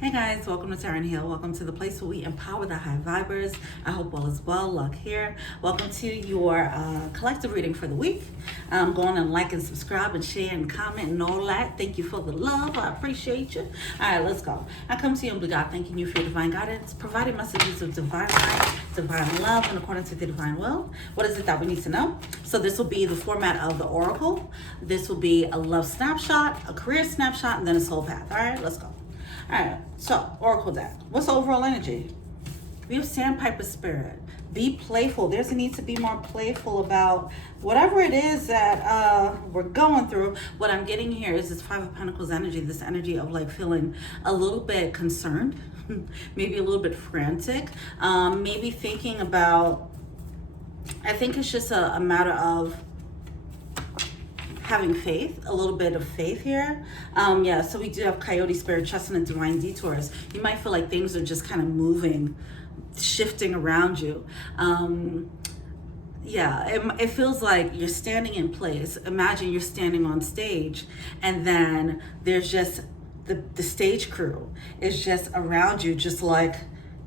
Hey guys, welcome to Taryn Hill. Welcome to the place where we empower the high vibers. I hope all is well. Luck here. Welcome to your collective reading for the week. Go on and like and subscribe and share and comment and all that. Thank you for the love. I appreciate you. All right, let's go. I come to you, humble God, thanking you for your divine guidance, providing messages of divine light, divine love, in accordance with the divine will. What is it that we need to know? So this will be the format of the oracle. This will be a love snapshot, a career snapshot, and then a soul path. All right, let's go. All right, so Oracle deck. What's the overall energy? We have Sandpiper Spirit. Be playful. There's a need to be more playful about whatever it is that we're going through. What I'm getting here is this Five of Pentacles energy, this energy of like feeling a little bit concerned, maybe a little bit frantic, maybe thinking about, I think it's just a matter of having faith, a little bit of faith here. Yeah, so we do have Coyote Spirit, trusting in divine detours. You might feel like things are just kind of moving, shifting around you. Yeah, it feels like you're standing in place. Imagine you're standing on stage and then there's just the stage crew is just around you, just like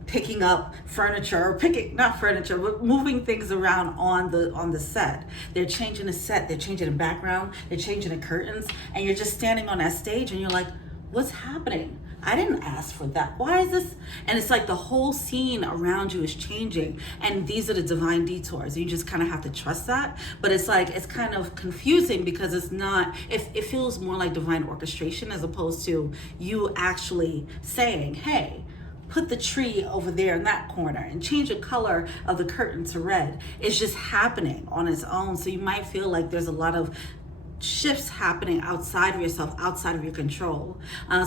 picking up furniture, or not furniture, but moving things around on the set. They're changing the set, they're changing the background, they're changing the curtains, and you're just standing on that stage and you're like, what's happening? I didn't ask for that. Why is this? And it's like the whole scene around you is changing, and these are the divine detours. You just kind of have to trust that. But it's like, it's kind of confusing because it's not, it feels more like divine orchestration as opposed to you actually saying, hey, put the tree over there in that corner and change the color of the curtain to red. It's just happening on its own. So you might feel like there's a lot of shifts happening outside of yourself, outside of your control.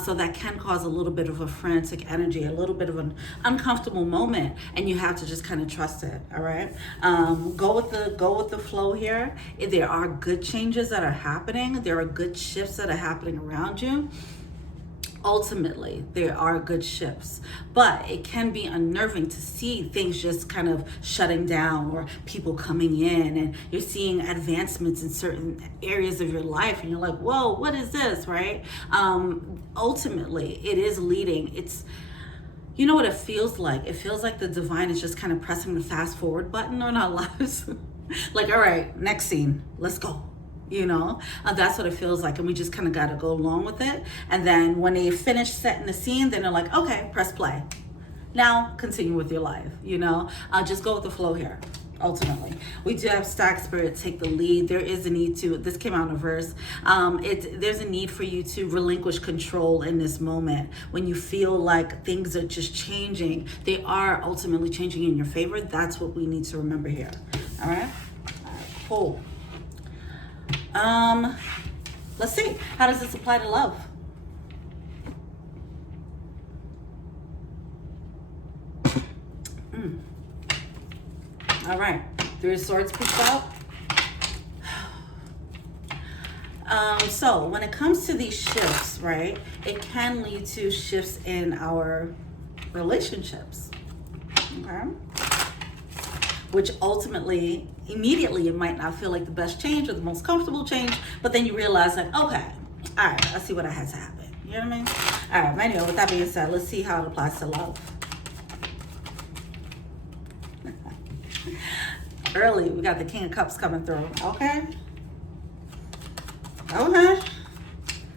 So that can cause a little bit of a frantic energy, a little bit of an uncomfortable moment, and you have to just kind of trust it. All right. Go with the flow here. If there are good changes that are happening, there are good shifts that are happening around you. Ultimately, there are good shifts, but it can be unnerving to see things just kind of shutting down or people coming in, and you're seeing advancements in certain areas of your life and you're like, whoa, what is this, right? Ultimately, it is leading. You know what it feels like? It feels like the divine is just kind of pressing the fast forward button on our lives. Like, all right, next scene, let's go. You know, that's what it feels like, and we just kind of got to go along with it. And then when they finish setting the scene, then they're like, okay, press play. Now continue with your life. You know, just go with the flow here. Ultimately, we do have Stag Spirit take the lead. There is a need to, this came out in reverse, there's a need for you to relinquish control in this moment. When you feel like things are just changing, they are ultimately changing in your favor. That's what we need to remember here. All right, cool. Let's see, how does this apply to love? All right, Three of Swords peeks out. So when it comes to these shifts, right, it can lead to shifts in our relationships, okay? Which ultimately, immediately, it might not feel like the best change or the most comfortable change, but then you realize that, okay, all right, I see what has to happen. You know what I mean? All right, anyway, with that being said, let's see how it applies to love. Early, we got the King of Cups coming through, okay? Okay.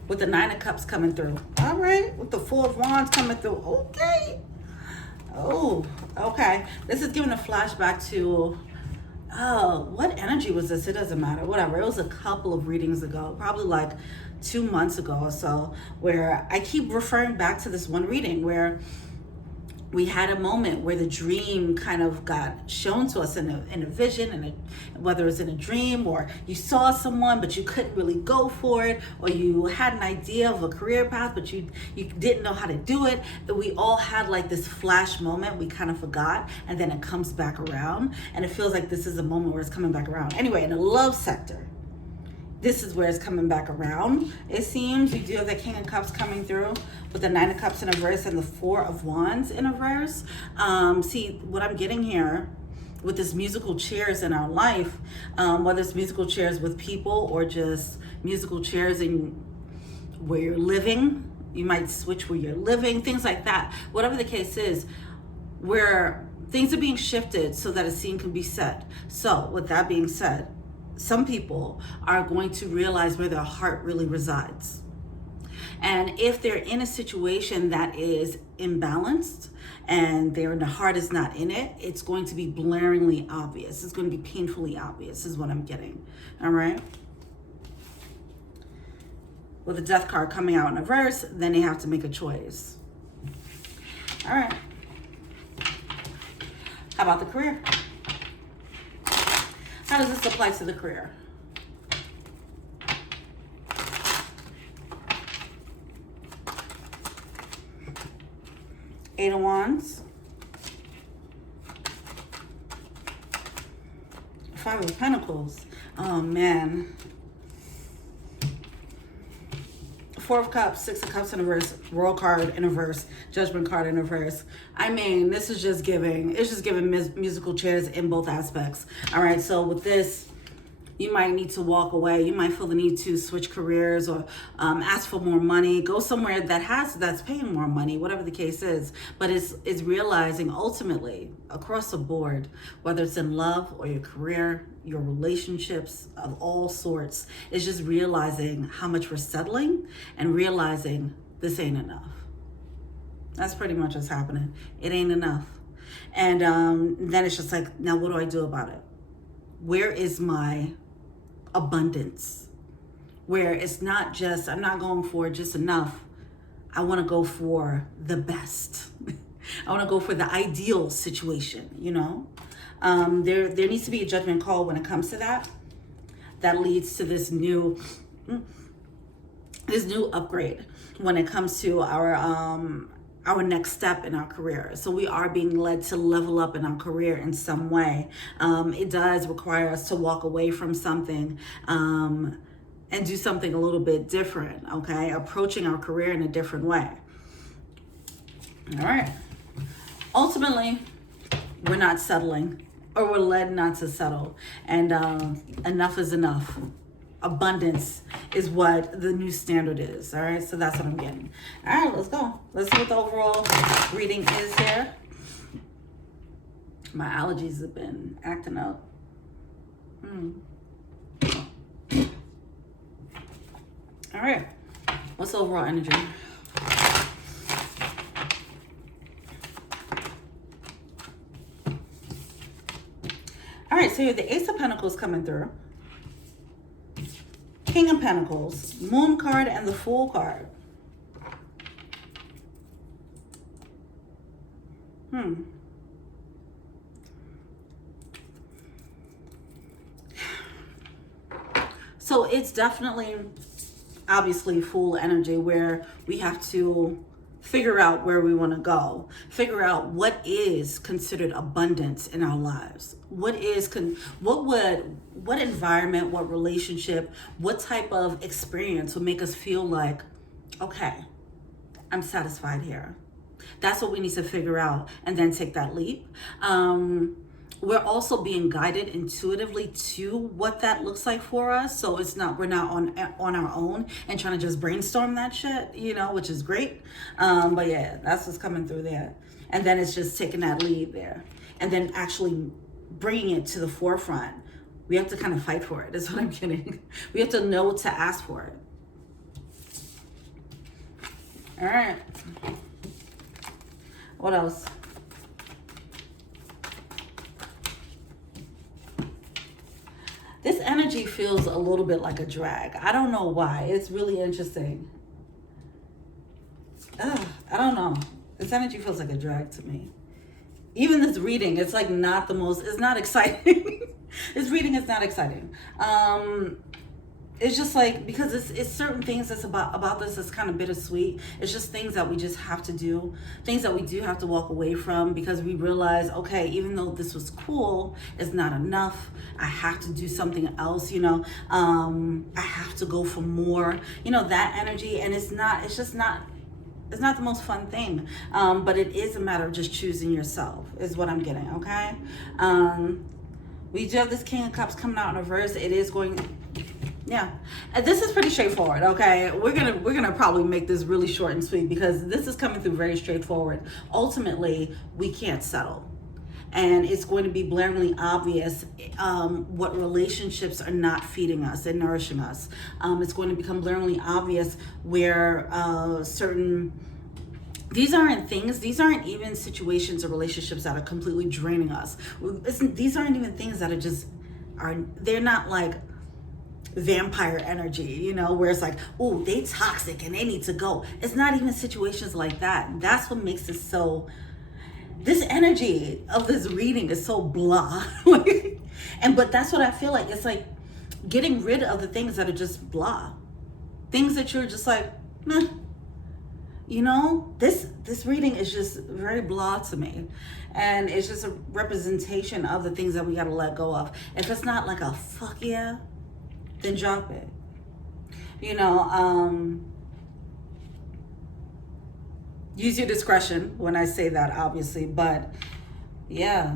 With the Nine of Cups coming through. All right, with the Four of Wands coming through, okay. Oh, okay. This is giving a flashback to, what energy was this? It doesn't matter, whatever. It was a couple of readings ago, probably like 2 months ago or so, where I keep referring back to this one reading where we had a moment where the dream kind of got shown to us in a vision, and whether it's in a dream or you saw someone but you couldn't really go for it, or you had an idea of a career path but you didn't know how to do it. We all had like this flash moment we kind of forgot, and then it comes back around, and it feels like this is a moment where it's coming back around. Anyway, in the love sector, this is where it's coming back around. It seems we do have the King of Cups coming through with the Nine of Cups in a verse and the Four of Wands in a verse. See, what I'm getting here with this musical chairs in our life, whether it's musical chairs with people or just musical chairs in where you're living, You might switch where you're living, things like that. Whatever the case is, where things are being shifted so that a scene can be set. So with that being said, some people are going to realize where their heart really resides. And if they're in a situation that is imbalanced and their heart is not in it, it's going to be blaringly obvious. It's going to be painfully obvious is what I'm getting. All right. With the Death card coming out in reverse, then they have to make a choice. All right. How about the career? How does this apply to the career? Eight of Wands. Five of Pentacles. Oh, man. Four of Cups, Six of Cups in reverse, Royal card in reverse, Judgment card in reverse. I mean, this is just giving, it's just giving musical chairs in both aspects. All right, so with this, you might need to walk away. You might feel the need to switch careers or ask for more money. Go somewhere that's paying more money, whatever the case is. But it's realizing ultimately across the board, whether it's in love or your career, your relationships of all sorts, it's just realizing how much we're settling and realizing this ain't enough. That's pretty much what's happening. It ain't enough. And then it's just like, now what do I do about it? Where is my abundance? Where it's not just, I'm not going for just enough. I want to go for the best. I want to go for the ideal situation, you know? There needs to be a judgment call when it comes to that. That leads to this new upgrade when it comes to our next step in our career. So we are being led to level up in our career in some way. It does require us to walk away from something and do something a little bit different, okay? Approaching our career in a different way. All right. Ultimately, we're not settling, or we're led not to settle. And enough is enough. Abundance is what the new standard is. All right, so that's what I'm getting. All right, let's go. Let's see what the overall reading is here. My allergies have been acting up. All right, what's the overall energy? All right, so you have the Ace of Pentacles coming through. King of Pentacles, Moon card, and the Fool card. So it's definitely, obviously, Fool energy where we have to figure out where we want to go, figure out what is considered abundance in our lives. What environment, what relationship, what type of experience would make us feel like, okay, I'm satisfied here. That's what we need to figure out and then take that leap. We're also being guided intuitively to what that looks like for us. So we're not on our own and trying to just brainstorm that shit, you know, which is great. But yeah, that's what's coming through there. And then it's just taking that lead there and then actually bringing it to the forefront. We have to kind of fight for it, is what I'm getting. We have to know to ask for it. All right. What else? This energy feels a little bit like a drag. I don't know why. It's really interesting. I don't know. This energy feels like a drag to me. Even this reading, it's like not the most, it's not exciting. This reading is not exciting. It's just like, because it's certain things that's about this that's kind of bittersweet. It's just things that we just have to do, things that we do have to walk away from because we realize, okay, even though this was cool, it's not enough. I have to do something else, you know. I have to go for more, you know, that energy. And it's not the most fun thing, but it is a matter of just choosing yourself is what I'm getting, okay? We do have this King of Cups coming out in reverse. It is going Yeah, and this is pretty straightforward. Okay, we're gonna probably make this really short and sweet because this is coming through very straightforward. Ultimately, we can't settle, and it's going to be blaringly obvious what relationships are not feeding us and nourishing us. It's going to become blaringly obvious where certain these aren't things, these aren't even situations or relationships that are completely draining us. These aren't even things that they're not like vampire energy, you know, where it's like, oh, they toxic and they need to go. It's not even situations like that. That's what makes it so, this energy of this reading is so blah. But that's what I feel like. It's like getting rid of the things that are just blah. Things that you're just like, meh. You know, this reading is just very blah to me. And it's just a representation of the things that we got to let go of. If it's not like a fuck yeah, then drop it. You know, use your discretion when I say that, obviously. But yeah,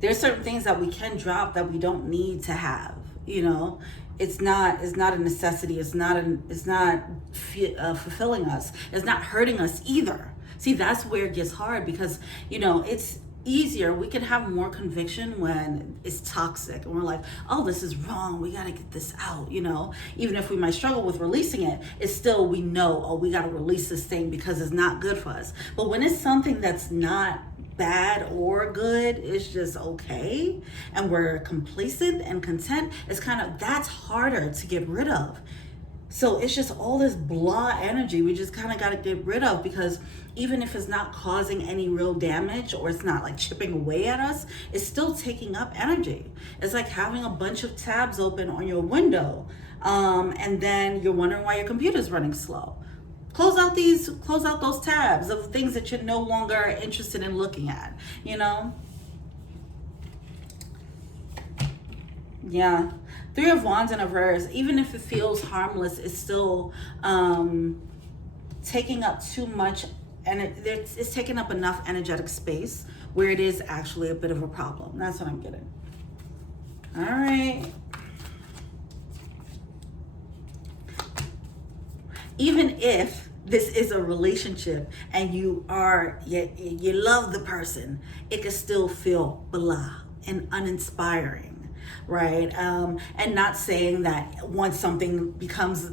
there's certain things that we can drop that we don't need to have. You know, it's not a necessity. It's not fulfilling us. It's not hurting us either. See, that's where it gets hard because, you know, it's easier. We can have more conviction when it's toxic and we're like, oh, this is wrong. We got to get this out, you know, even if we might struggle with releasing it, it's still, we know, oh, we got to release this thing because it's not good for us. But when it's something that's not bad or good, it's just okay, and we're complacent and content, it's kind of, that's harder to get rid of. So it's just all this blah energy we just kind of got to get rid of, because even if it's not causing any real damage or it's not like chipping away at us, it's still taking up energy. It's like having a bunch of tabs open on your window, and then you're wondering why your computer's running slow. Close out those tabs of things that you're no longer interested in looking at, you know? Yeah. Three of Wands and a Reverse, even if it feels harmless, it's still taking up too much, and it's taking up enough energetic space where it is actually a bit of a problem. That's what I'm getting. All right. Even if this is a relationship and you love the person, it can still feel blah and uninspiring, right? And not saying that once something becomes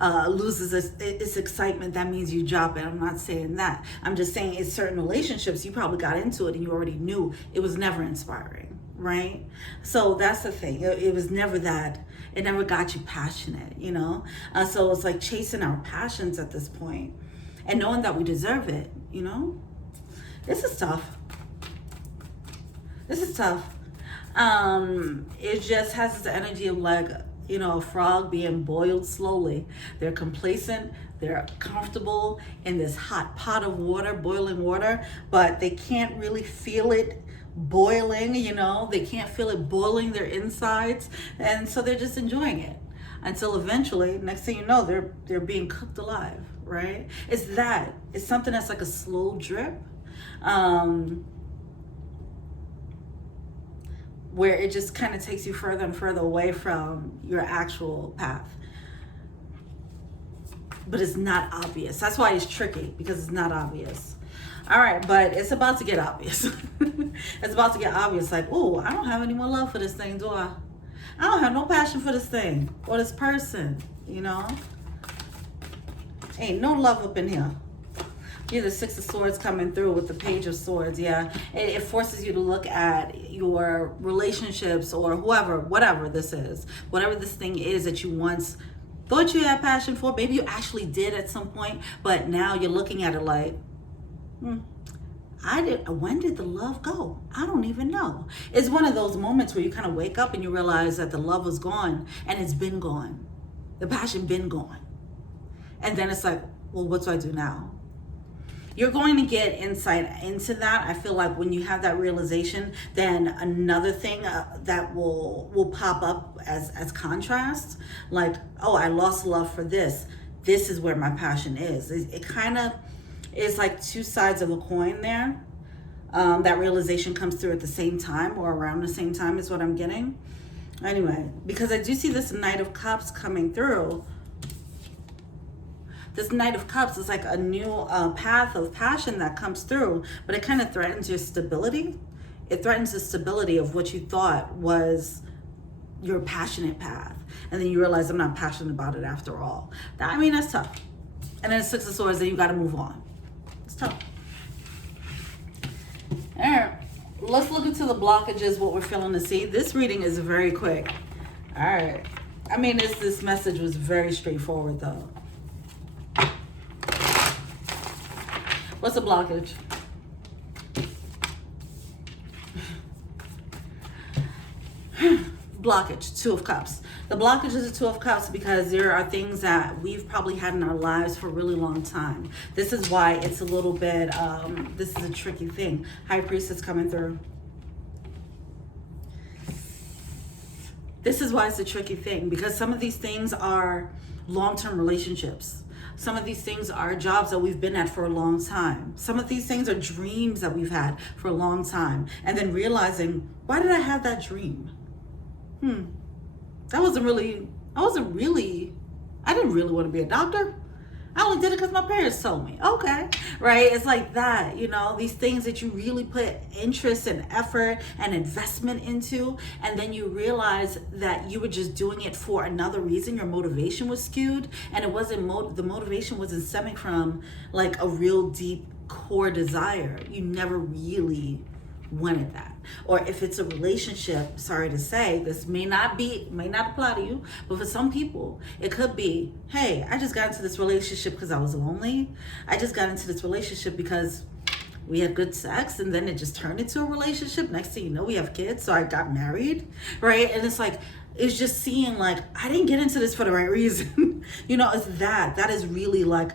loses its excitement, that means you drop it. I'm not saying that. I'm just saying it's certain relationships you probably got into it and you already knew it was never inspiring, right? So that's the thing. It was never that. It never got you passionate, you know? So it's like chasing our passions at this point and knowing that we deserve it, you know? This is tough. This is tough. It just has this energy of like, you know, a frog being boiled slowly. They're complacent. They're comfortable in this hot pot of water, boiling water, but they can't really feel it boiling, you know, they can't feel it boiling their insides, and so they're just enjoying it until eventually, next thing you know, they're being cooked alive, right? It's something that's like a slow drip, where it just kind of takes you further and further away from your actual path, but it's not obvious. That's why it's tricky, because it's not obvious. All right, but it's about to get obvious. It's about to get obvious, like, oh, I don't have any more love for this thing, do I? I don't have no passion for this thing or this person, you know? Ain't no love up in here. You're the Six of Swords coming through with the Page of Swords, yeah. It forces you to look at your relationships or whatever this is. Whatever this thing is that you once thought you had passion for. Maybe you actually did at some point, but now you're looking at it like, when did the love go? I don't even know. It's one of those moments where you kind of wake up and you realize that the love was gone and it's been gone. The passion been gone. And then it's like, well, what do I do now? You're going to get insight into that. I feel like when you have that realization, then another thing that will pop up as contrast, like, oh, I lost love for this. This is where my passion is. It kind of, it's like two sides of a coin there. That realization comes through at the same time or around the same time is what I'm getting. Anyway, because I do see this Knight of Cups coming through. This Knight of Cups is like a new path of passion that comes through, but it kind of threatens your stability. It threatens the stability of what you thought was your passionate path. And then you realize I'm not passionate about it after all. I mean, that's tough. And then Six of Swords, then you got to move on. It's tough. All right. Let's look into the blockages, what we're feeling to see. This reading is very quick. All right. I mean, this message was very straightforward, though. What's the blockage? Blockage, Two of Cups. The blockage is the Two of Cups because there are things that we've probably had in our lives for a really long time. This is why it's a little bit, this is a tricky thing. High Priestess coming through. This is why it's a tricky thing, because some of these things are long-term relationships. Some of these things are jobs that we've been at for a long time. Some of these things are dreams that we've had for a long time. And then realizing, why did I have that dream? I didn't really want to be a doctor. I only did it because my parents told me. Okay, right? It's like that, you know, these things that you really put interest and effort and investment into, and then you realize that you were just doing it for another reason. Your motivation was skewed, and it wasn't the motivation wasn't stemming from like a real deep core desire. You never really wanted that. Or if it's a relationship, sorry to say, this may not apply to you, but for some people it could be, hey, I just got into this relationship because I was lonely. I just got into this relationship because we had good sex, and then it just turned into a relationship. Next thing you know, we have kids, so I got married, right? And it's like, it's just seeing like, I didn't get into this for the right reason. You know, it's that is really like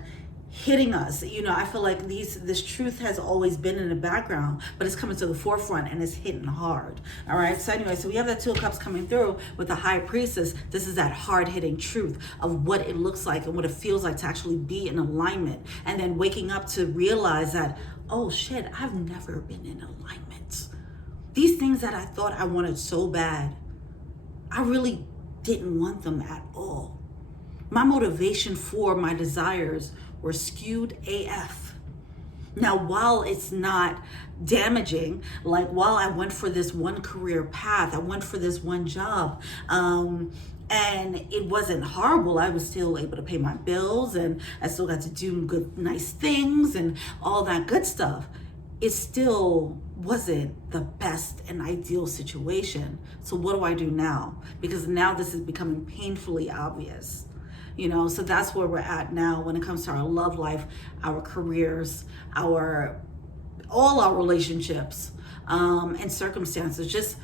hitting us. You know, I feel like this truth has always been in the background, but it's coming to the forefront and it's hitting hard. All right. So anyway, so we have that Two of Cups coming through with the High Priestess. This is that hard hitting truth of what it looks like and what it feels like to actually be in alignment, and then waking up to realize that, oh shit, I've never been in alignment. These things that I thought I wanted so bad, I really didn't want them at all. My motivation for my desires were skewed AF. Now, while it's not damaging, like while I went for this one career path, I went for this one job, and it wasn't horrible. I was still able to pay my bills, and I still got to do good, nice things and all that good stuff. It still wasn't the best and ideal situation. So what do I do now? Because now this is becoming painfully obvious. You know, so that's where we're at now when it comes to our love life, our careers, all our relationships, and circumstances. Just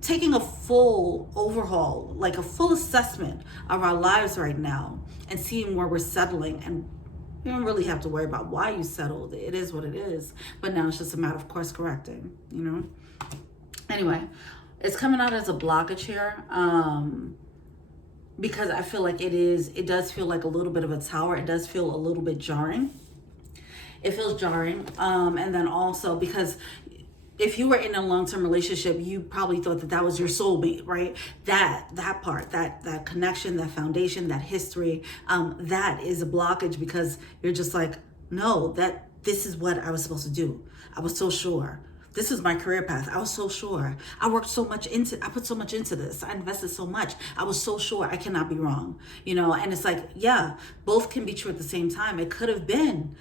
taking a full overhaul, like a full assessment of our lives right now, and seeing where we're settling. And you don't really have to worry about why you settled. It is what it is. But now it's just a matter of course correcting, you know. Anyway, it's coming out as a blockage here. Because I feel like it does feel like a little bit of a tower. It does feel a little bit jarring. It feels jarring. And then also because if you were in a long-term relationship, you probably thought that was your soulmate, right? That part, that connection, that foundation, that history, that is a blockage because you're just like, no, this is what I was supposed to do. I was so sure. This is my career path. I was so sure. I put so much into this. I invested so much. I was so sure. I cannot be wrong. You know, and it's like, yeah, both can be true at the same time. It could have been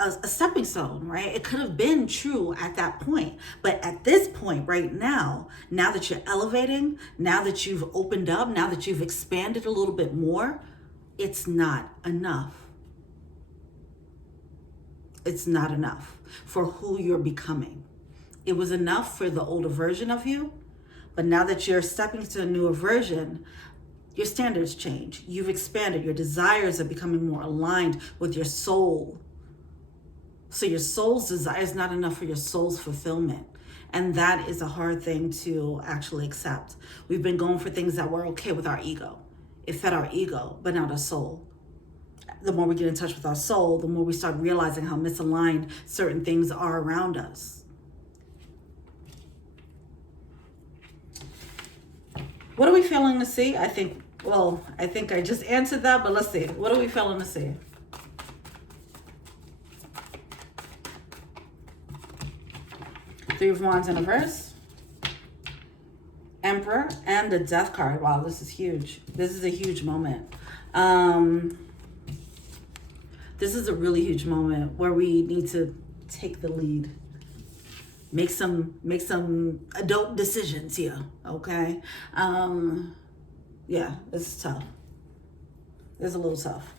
a stepping stone, right? It could have been true at that point. But at this point right now that you're elevating, now that you've opened up, now that you've expanded a little bit more, it's not enough. It's not enough for who you're becoming. It was enough for the older version of you, but now that you're stepping to a newer version, your standards change. You've expanded. Your desires are becoming more aligned with your soul. So your soul's desire is not enough for your soul's fulfillment. And that is a hard thing to actually accept. We've been going for things that were okay with our ego. It fed our ego, but not our soul. The more we get in touch with our soul, the more we start realizing how misaligned certain things are around us. What are we failing to see? I think I just answered that, but let's see. What are we failing to see? Three of Wands in reverse. Emperor and the Death card. Wow, this is huge. This is a huge moment. This is a really huge moment where we need to take the lead. Make some adult decisions here, okay? Yeah, this is tough. It's a little tough.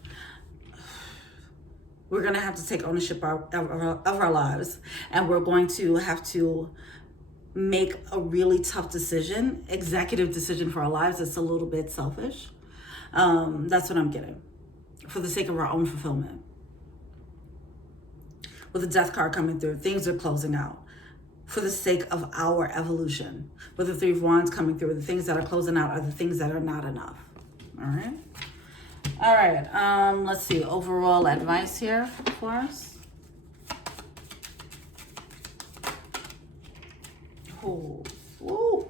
We're gonna have to take ownership of our lives, and we're going to have to make a really tough decision, executive decision for our lives. It's a little bit selfish. That's what I'm getting, for the sake of our own fulfillment. With the Death card coming through, things are closing out for the sake of our evolution. With the Three of Wands coming through, the things that are closing out are the things that are not enough. All right. All right. Let's see. Overall advice here for us. Oh, ooh.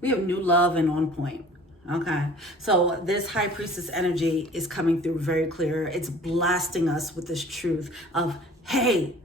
We have new love and on point. Okay, so this High Priestess energy is coming through very clear. It's blasting us with this truth of, hey,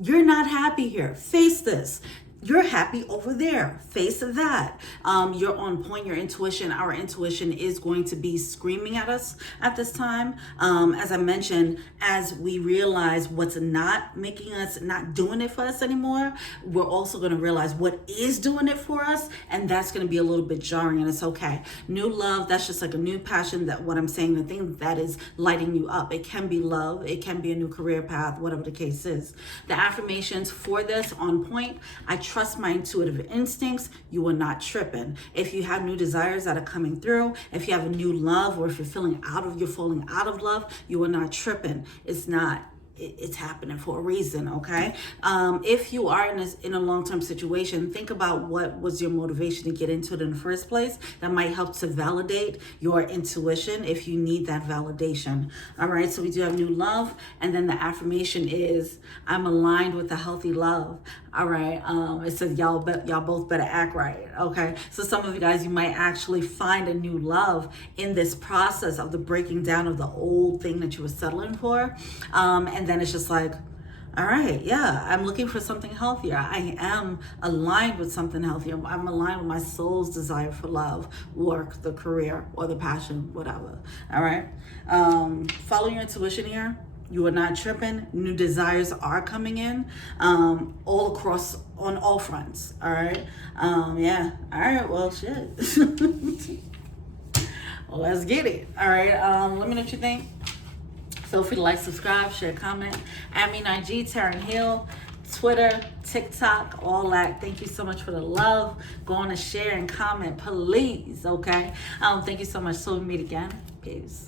you're not happy here. Face this. You're happy over there. Face that. You're on point. Your intuition, our intuition is going to be screaming at us at this time. As I mentioned, as we realize what's not making us, not doing it for us anymore, we're also going to realize what is doing it for us. And that's going to be a little bit jarring, and it's okay. New love, that's just like a new passion, that what I'm saying, the thing that is lighting you up. It can be love. It can be a new career path, whatever the case is. The affirmations for this on point. I trust my intuitive instincts. You are not tripping. If you have new desires that are coming through, if you have a new love, or if you're falling out of love, you are not tripping. It's happening for a reason, okay? If you are in a long-term situation, think about what was your motivation to get into it in the first place. That might help to validate your intuition if you need that validation. All right, so we do have new love, and then the affirmation is, I'm aligned with a healthy love. All right, it says y'all both better act right, okay? So some of you guys, you might actually find a new love in this process of the breaking down of the old thing that you were settling for. And then it's just like, all right, yeah, I'm looking for something healthier. I am aligned with something healthier. I'm aligned with my soul's desire for love, work, the career, or the passion, whatever. All right, follow your intuition here. You are not tripping. New desires are coming in, all across, on all fronts. All right, yeah. All right, well, shit. Well, let's get it. All right, let me know what you think. Feel free to like, subscribe, share, comment. At me on IG, Taryn Hill, Twitter, TikTok, all that. Thank you so much for the love. Go on and share and comment, please, okay? Thank you so much. So we meet again. Peace.